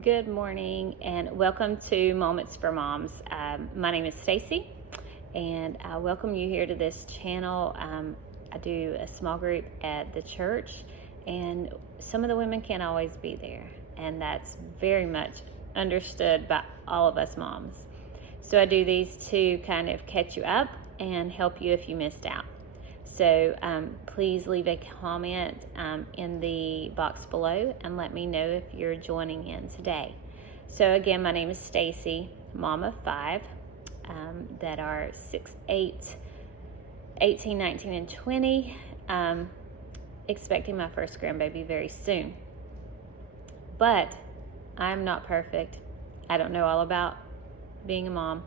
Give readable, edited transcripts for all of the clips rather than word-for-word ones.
Good morning and welcome to Moments for Moms. My name is Stacy and I welcome you here to this channel. I do a small group at the church and some of the women can't always be there, and that's very much understood by all of us moms. So I do these to kind of catch you up and help you if you missed out. So please leave a comment in the box below and let me know if you're joining in today. So again, my name is Stacy, mom of 5 that are 6, 8, 18, 19, and 20. Expecting my first grandbaby very soon. But I'm not perfect. I don't know all about being a mom.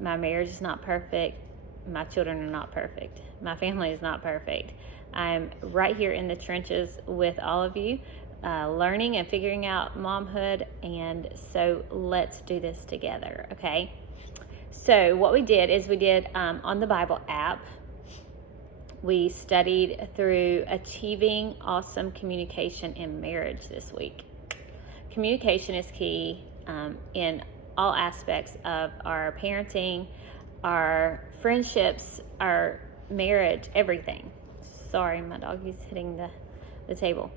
My marriage is not perfect. My children are not perfect. My family is not perfect. I'm right here in the trenches with all of you, learning and figuring out momhood. And so let's do this together, okay? So what we did is on the Bible app, we studied through achieving awesome communication in marriage this week. Communication is key in all aspects of our parenting, our friendships, our marriage, everything. Sorry, my dog is hitting the table.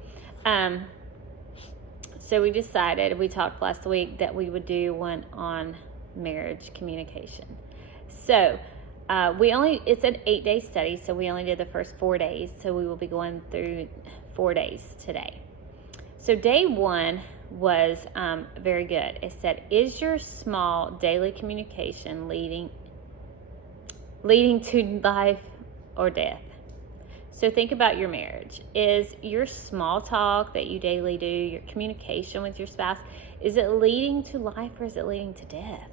So we talked last week that we would do one on marriage communication. So it's an 8-day study, so we only did the first 4 days. So we will be going through 4 days today. So day 1 was very good. It said, is your small daily communication leading to life or death? So think about your marriage. Is your small talk that you daily do, your communication with your spouse, is it leading to life or is it leading to death?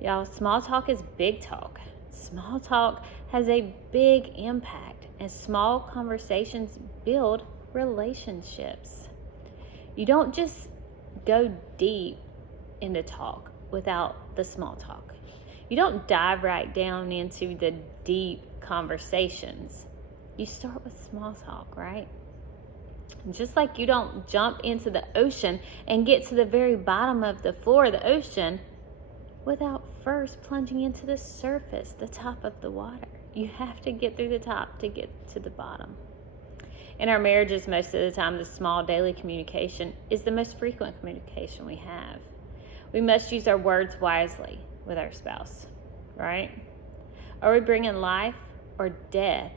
Y'all, small talk is big talk. Small talk has a big impact, and small conversations build relationships. You don't just go deep into talk without the small talk. You don't dive right down into the deep conversations. You start with small talk, right? Just like you don't jump into the ocean and get to the very bottom of the floor of the ocean without first plunging into the surface, the top of the water. You have to get through the top to get to the bottom. In our marriages, most of the time, the small daily communication is the most frequent communication we have. We must use our words wisely with our spouse, right? Are we bringing life or death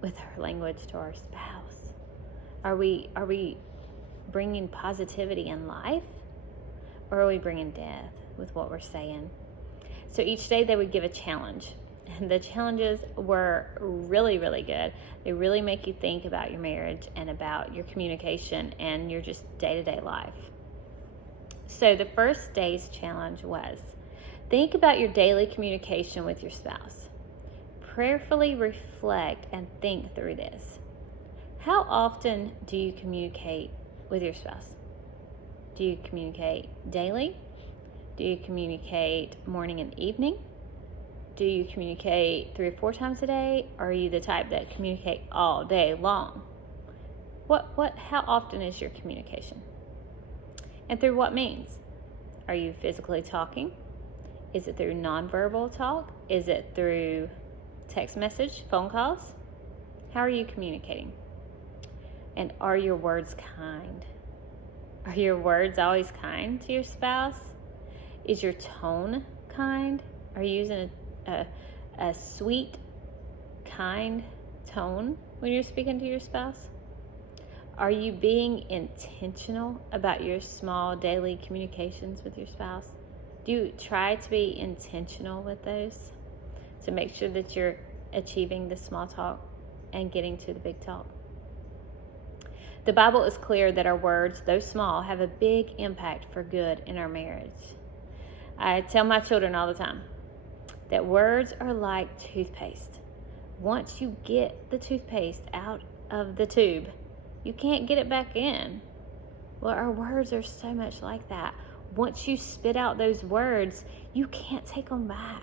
with our language to our spouse? Are we bringing positivity and life, or are we bringing death with what we're saying? So each day they would give a challenge, and the challenges were really, really good. They really make you think about your marriage and about your communication and your just day-to-day life. So the first day's challenge was, think about your daily communication with your spouse. Prayerfully reflect and think through this. How often do you communicate with your spouse? Do you communicate daily? Do you communicate morning and evening? Do you communicate 3 or 4 times a day? Or are you the type that communicate all day long? How often is your communication? And through what means? Are you physically talking? Is it through nonverbal talk? Is it through text message, phone calls? How are you communicating? And are your words kind? Are your words always kind to your spouse? Is your tone kind? Are you using a sweet, kind tone when you're speaking to your spouse? Are you being intentional about your small daily communications with your spouse? Do you try to be intentional with those to make sure that you're achieving the small talk and getting to the big talk? The Bible is clear that our words, though small, have a big impact for good in our marriage. I tell my children all the time that words are like toothpaste. Once you get the toothpaste out of the tube, you can't get it back in. Well, our words are so much like that. Once you spit out those words, you can't take them back.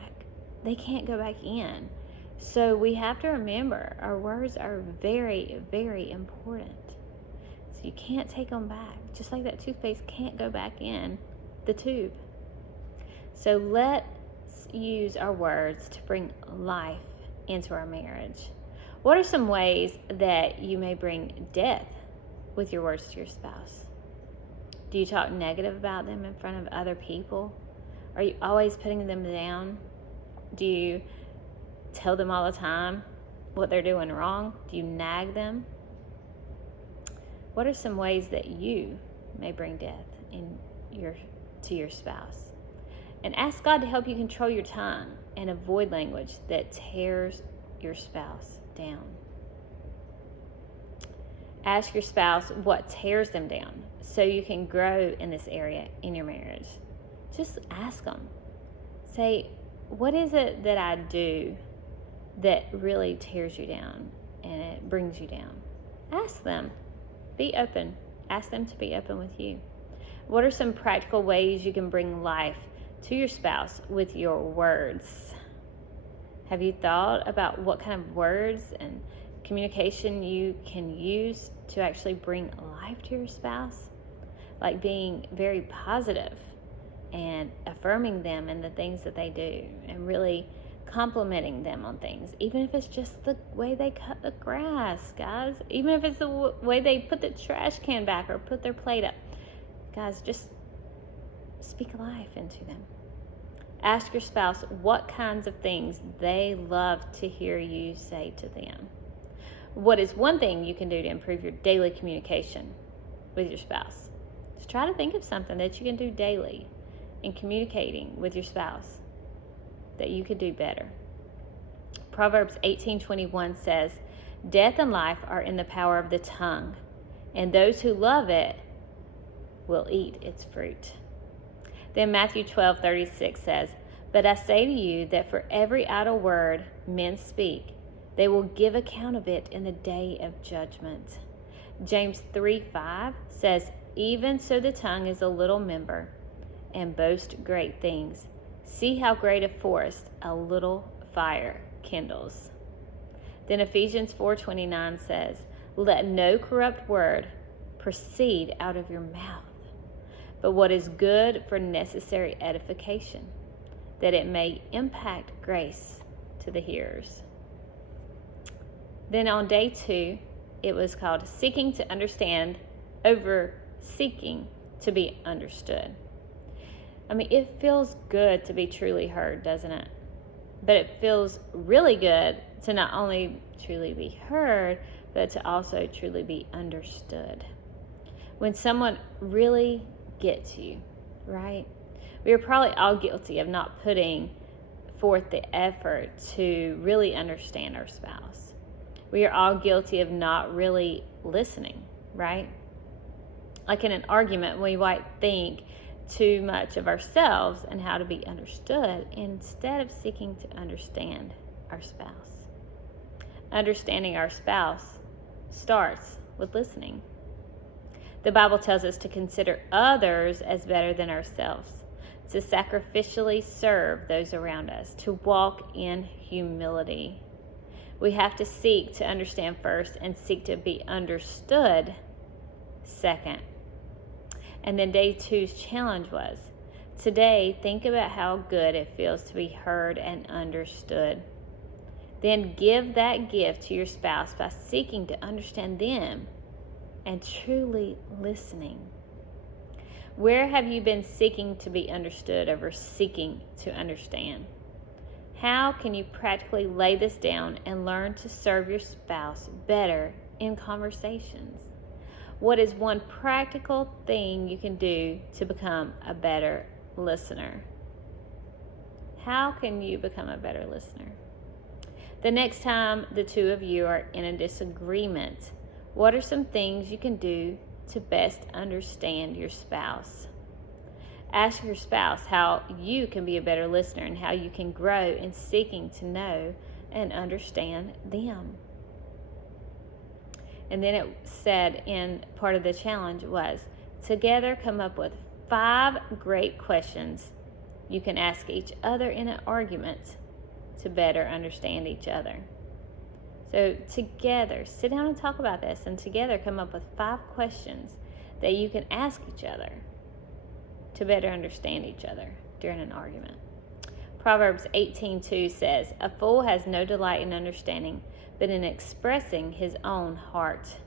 They can't go back in. So we have to remember our words are very, very important. So You can't take them back. Just like that toothpaste can't go back in the tube. So let's use our words to bring life into our marriage. What are some ways that you may bring death with your words to your spouse? Do you talk negative about them in front of other people? Are you always putting them down? Do you tell them all the time what they're doing wrong? Do you nag them? What are some ways that you may bring death to your spouse? And ask God to help you control your tongue and avoid language that tears your spouse down. Ask your spouse what tears them down so you can grow in this area in your marriage. Just ask them. Say, what is it that I do that really tears you down and it brings you down? Ask them. Be open. Ask them to be open with you. What are some practical ways you can bring life to your spouse with your words? Have you thought about what kind of words and communication you can use to actually bring life to your spouse? Like being very positive and affirming them in the things that they do and really complimenting them on things, even if it's just the way they cut the grass, guys, even if it's the way they put the trash can back or put their plate up. Guys, just speak life into them. Ask your spouse what kinds of things they love to hear you say to them. What is one thing you can do to improve your daily communication with your spouse? Just try to think of something that you can do daily in communicating with your spouse that you could do better. Proverbs 18:21 says, "Death and life are in the power of the tongue, and those who love it will eat its fruit." Then Matthew 12:36 says, "But I say to you that for every idle word men speak, they will give account of it in the day of judgment." James 3:5 says, "Even so the tongue is a little member and boasts great things. See how great a forest a little fire kindles." Then Ephesians 4:29 says, "Let no corrupt word proceed out of your mouth, but what is good for necessary edification, that it may impact grace to the hearers." Then on day 2, it was called seeking to understand over seeking to be understood. I mean, it feels good to be truly heard, doesn't it? But it feels really good to not only truly be heard, but to also truly be understood. When someone really gets you, right? We are probably all guilty of not putting forth the effort to really understand our spouse. We are all guilty of not really listening, right? Like in an argument, we might think too much of ourselves and how to be understood instead of seeking to understand our spouse. Understanding our spouse starts with listening. The Bible tells us to consider others as better than ourselves, to sacrificially serve those around us, to walk in humility. We have to seek to understand first and seek to be understood second. And then day 2's challenge was, today, think about how good it feels to be heard and understood. Then give that gift to your spouse by seeking to understand them and truly listening. Where have you been seeking to be understood over seeking to understand? How can you practically lay this down and learn to serve your spouse better in conversations? What is one practical thing you can do to become a better listener? How can you become a better listener? The next time the two of you are in a disagreement, what are some things you can do to best understand your spouse? Ask your spouse how you can be a better listener and how you can grow in seeking to know and understand them. And then it said in part of the challenge was, together come up with 5 great questions you can ask each other in an argument to better understand each other. So together, sit down and talk about this, and together come up with 5 questions that you can ask each other to better understand each other during an argument. Proverbs 18:2 says, "A fool has no delight in understanding, but in expressing his own heart."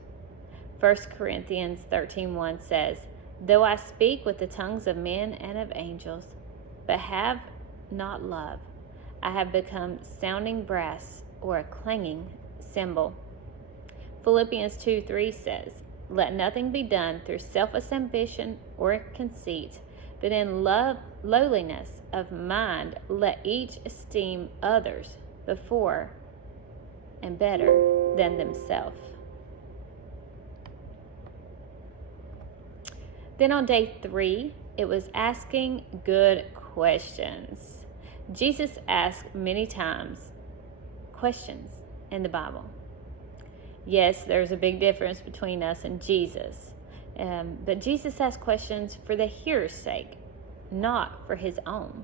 1 Corinthians 13:1 says, "Though I speak with the tongues of men and of angels, but have not love, I have become sounding brass or a clanging cymbal." Philippians 2:3 says, "Let nothing be done through selfish ambition or conceit, but in lowliness of mind let each esteem others before and better than themselves." Then on day 3, it was asking good questions. Jesus asked many times questions in the Bible. Yes, there's a big difference between us and Jesus. But Jesus asked questions for the hearer's sake, not for his own.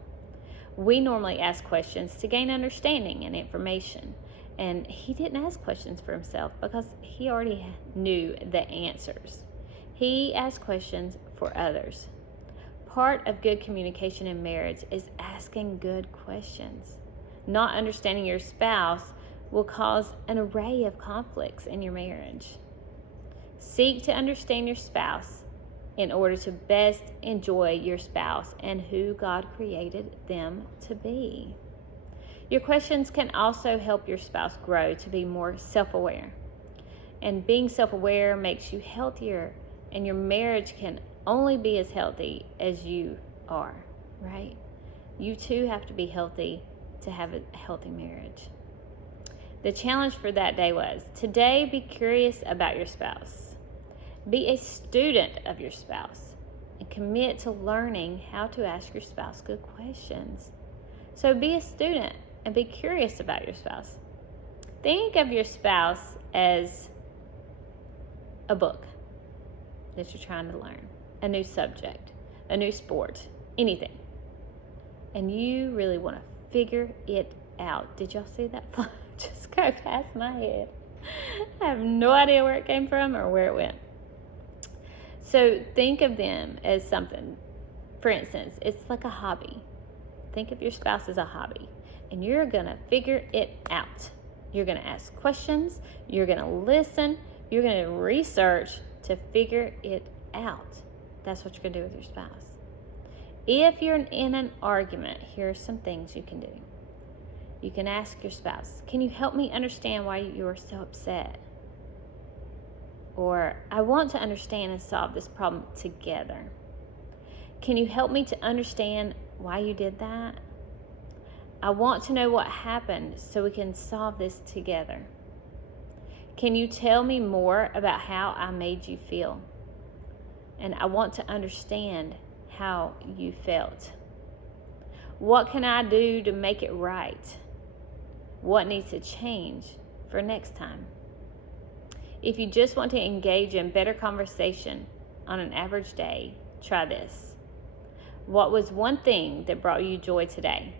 We normally ask questions to gain understanding and information. And he didn't ask questions for himself because he already knew the answers. He asked questions for others. Part of good communication in marriage is asking good questions. Not understanding your spouse will cause an array of conflicts in your marriage. Seek to understand your spouse in order to best enjoy your spouse and who God created them to be. Your questions can also help your spouse grow to be more self-aware. And being self-aware makes you healthier, and your marriage can only be as healthy as you are, right? You too have to be healthy to have a healthy marriage. The challenge for that day was, today be curious about your spouse. Be a student of your spouse and commit to learning how to ask your spouse good questions. So be a student and be curious about your spouse. Think of your spouse as a book that you're trying to learn, a new subject, a new sport, anything. And you really want to figure it out. Did y'all see that fly just go past my head? I have no idea where it came from or where it went. So think of them as something. For instance, it's like a hobby. Think of your spouse as a hobby, and you're going to figure it out. You're going to ask questions. You're going to listen. You're going to research to figure it out. That's what you're going to do with your spouse. If you're in an argument, here are some things you can do. You can ask your spouse, "Can you help me understand why you're so upset?" Or, "I want to understand and solve this problem together. Can you help me to understand why you did that? I want to know what happened so we can solve this together. Can you tell me more about how I made you feel? And I want to understand how you felt. What can I do to make it right? What needs to change for next time?" If you just want to engage in better conversation on an average day, try this. What was one thing that brought you joy today?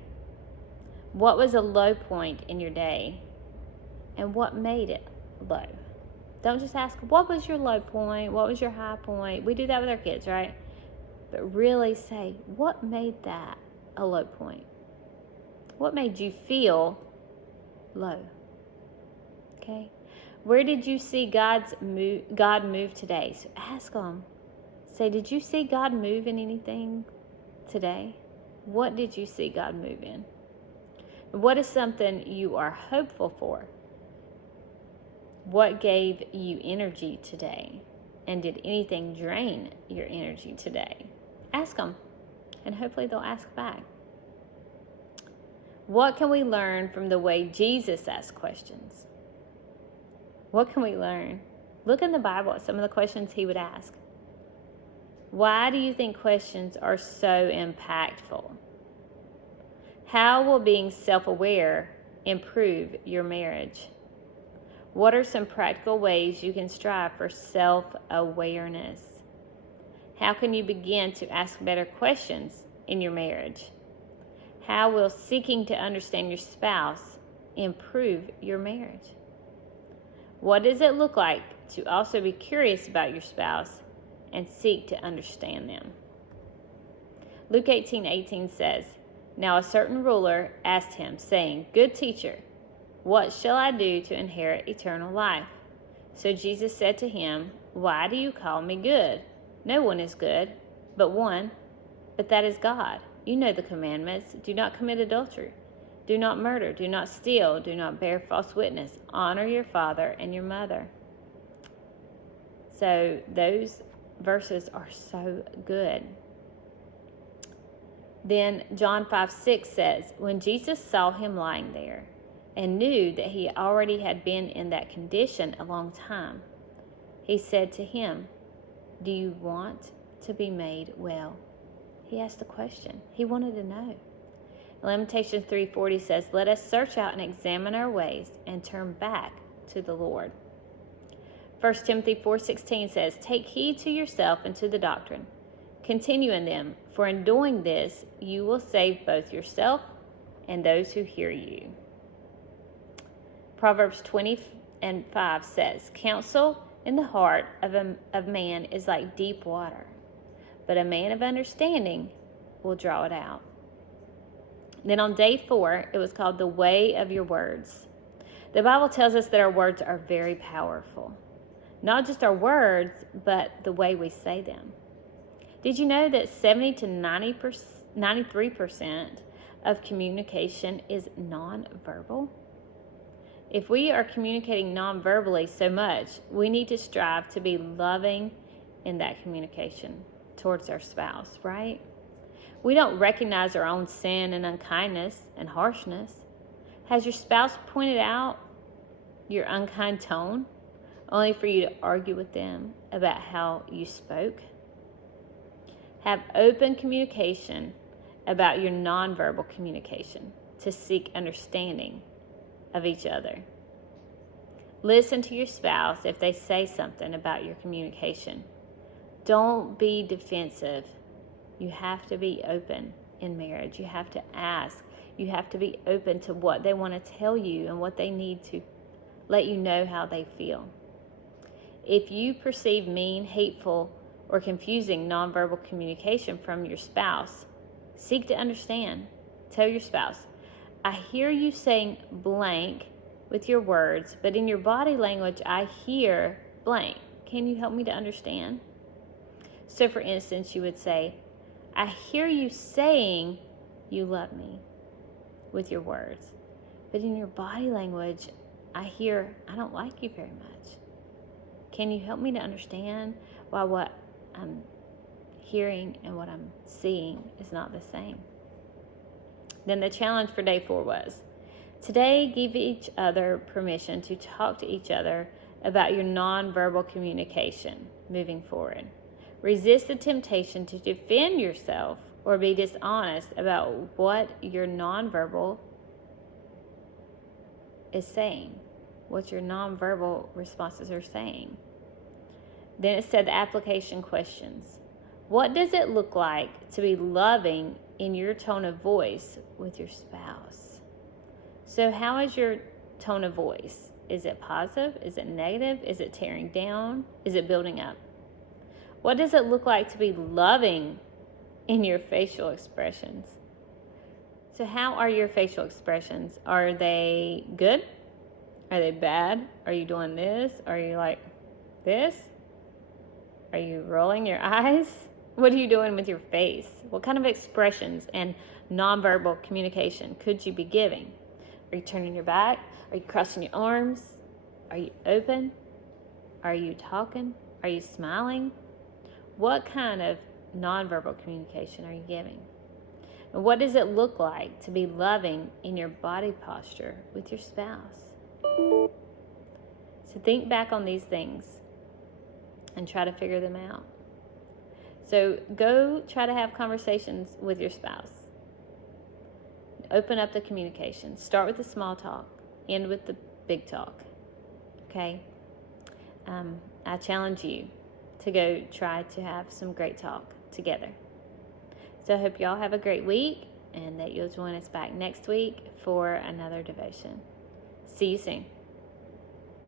What was a low point in your day? And what made it low? Don't just ask, what was your low point? What was your high point? We do that with our kids, right? But really say, what made that a low point? What made you feel low? Okay? Where did you see God move today? So ask them. Say, did you see God move in anything today? What did you see God move in? What is something you are hopeful for? What gave you energy today? And did anything drain your energy today? Ask them, and hopefully they'll ask back. What can we learn from the way Jesus asked questions? What can we learn? Look in the Bible at some of the questions he would ask. Why do you think questions are so impactful? How will being self-aware improve your marriage? What are some practical ways you can strive for self-awareness? How can you begin to ask better questions in your marriage? How will seeking to understand your spouse improve your marriage? What does it look like to also be curious about your spouse and seek to understand them? Luke 18:18 says, "Now a certain ruler asked him, saying, 'Good teacher, what shall I do to inherit eternal life?' So Jesus said to him, 'Why do you call me good? No one is good, but one, but that is God. You know the commandments. Do not commit adultery. Do not murder. Do not steal. Do not bear false witness. Honor your father and your mother.'" So those verses are so good. Then John 5:6 says, "When Jesus saw him lying there and knew that he already had been in that condition a long time, he said to him, 'Do you want to be made well?'" He asked the question. He wanted to know. Lamentations 3:40 says, "Let us search out and examine our ways and turn back to the Lord." 1 Timothy 4:16 says, "Take heed to yourself and to the doctrine. Continue in them, for in doing this you will save both yourself and those who hear you." Proverbs 20:5 says, "Counsel in the heart of man is like deep water, but a man of understanding will draw it out." Then on day 4, it was called the way of your words. The Bible tells us that our words are very powerful. Not just our words, but the way we say them. Did you know that 70 to 93% of communication is nonverbal? If we are communicating nonverbally so much, we need to strive to be loving in that communication towards our spouse, right? We don't recognize our own sin and unkindness and harshness. Has your spouse pointed out your unkind tone only for you to argue with them about how you spoke? Have open communication about your nonverbal communication to seek understanding of each other. Listen to your spouse if they say something about your communication. Don't be defensive. You have to be open in marriage. You have to ask. You have to be open to what they want to tell you and what they need to let you know how they feel. If you perceive mean, hateful, or confusing nonverbal communication from your spouse, seek to understand. Tell your spouse, "I hear you saying blank with your words, but in your body language, I hear blank. Can you help me to understand?" So for instance, you would say, "I hear you saying you love me with your words, but in your body language, I hear I don't like you very much. Can you help me to understand why what I'm hearing and what I'm seeing is not the same?" Then the challenge for day 4 was, today give each other permission to talk to each other about your nonverbal communication moving forward. Resist the temptation to defend yourself or be dishonest about what your nonverbal is saying, what your nonverbal responses are saying. Then it said the application questions. What does it look like to be loving in your tone of voice with your spouse? So how is your tone of voice? Is it positive? Is it negative? Is it tearing down? Is it building up? What does it look like to be loving in your facial expressions? So how are your facial expressions? Are they good? Are they bad? Are you doing this? Are you like this? Are you rolling your eyes? What are you doing with your face? What kind of expressions and nonverbal communication could you be giving? Are you turning your back? Are you crossing your arms? Are you open? Are you talking? Are you smiling? What kind of nonverbal communication are you giving? And what does it look like to be loving in your body posture with your spouse? So think back on these things and try to figure them out. So go try to have conversations with your spouse. Open up the communication. Start with the small talk. End with the big talk. Okay? I challenge you to go try to have some great talk together. So I hope y'all have a great week and that you'll join us back next week for another devotion. See you soon.